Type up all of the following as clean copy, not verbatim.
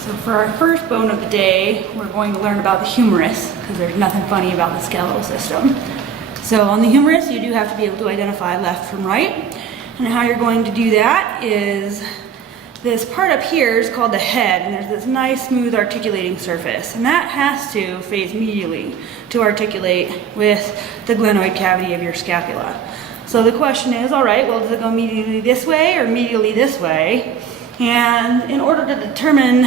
So for our first bone of the day, we're going to learn about the humerus, because there's nothing funny about the skeletal system. So on the humerus, you do have to be able to identify left from right. And how you're going to do that is this part up here is called the head, and there's this nice smooth articulating surface, and that has to face medially to articulate with the glenoid cavity of your scapula. So the question is, all right, well, does it go medially this way or medially this way? And in order to determine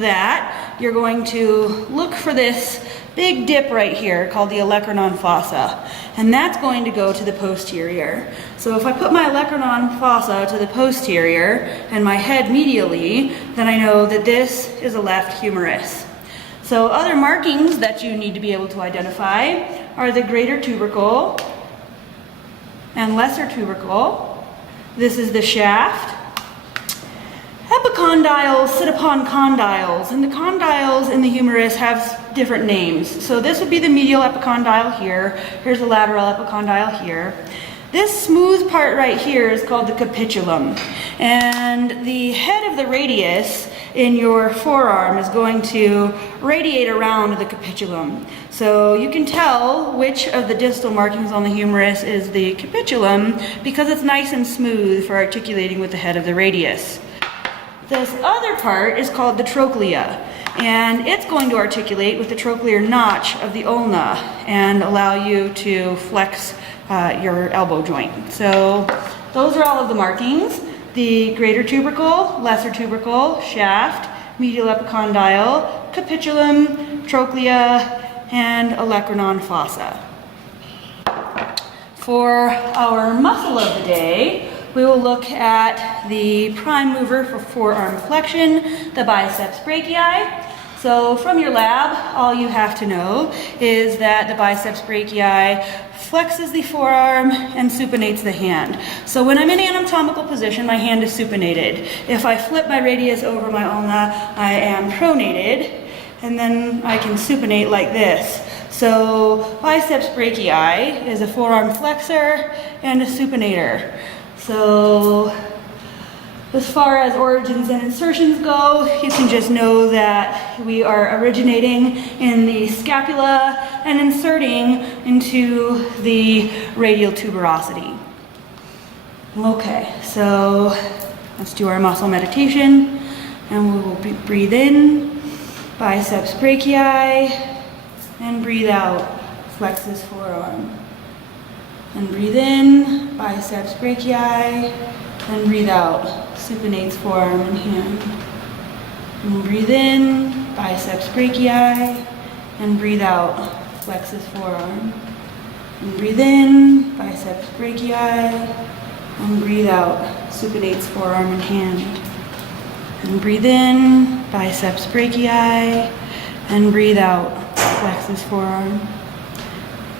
that, you're going to look for this big dip right here called the Olecranon Fossa, and that's going to go to the posterior. So if I put my Olecranon Fossa to the posterior and my head medially, then I know that this is a left humerus. So other markings that you need to be able to identify are the greater tubercle and lesser tubercle. This is the shaft. Epicondyles sit upon condyles, and the condyles in the humerus have different names. So this would be the medial epicondyle here. Here's the lateral epicondyle here. This smooth part right here is called the capitulum, and the head of the radius in your forearm is going to radiate around the capitulum. So you can tell which of the distal markings on the humerus is the capitulum because it's nice and smooth for articulating with the head of the radius. This other part is called the trochlea, and it's going to articulate with the trochlear notch of the ulna and allow you to flex your elbow joint. So those are all of the markings: the greater tubercle, lesser tubercle, shaft, medial epicondyle, capitulum, trochlea, and Olecranon fossa. For our muscle of the day, we will look at the prime mover for forearm flexion, the biceps brachii. So from your lab, all you have to know is that the biceps brachii flexes the forearm and supinates the hand. So when I'm in anatomical position, my hand is supinated. If I flip my radius over my ulna, I am pronated, and then I can supinate like this. So biceps brachii is a forearm flexor and a supinator. So as far as origins and insertions go, you can just know that we are originating in the scapula and inserting into the radial tuberosity. Okay, so let's do our muscle meditation, and we will breathe in, biceps brachii, and breathe out, flexes forearm. And breathe in, biceps brachii, and breathe out, supinates forearm and hand. And breathe in, biceps brachii, and breathe out, flexes forearm. And breathe in, biceps brachii, and breathe out, supinates forearm and hand. And breathe in, biceps brachii, and breathe out, flexes forearm.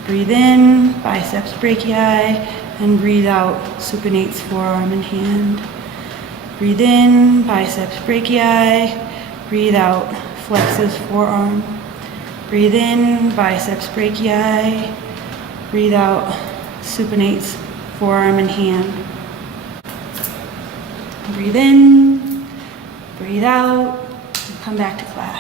Breathe in, biceps brachii, and breathe out, supinates forearm and hand. Breathe in, biceps brachii, breathe out, flexes forearm. Breathe in, biceps brachii, breathe out, supinates forearm and hand. Breathe in, breathe out, and come back to class.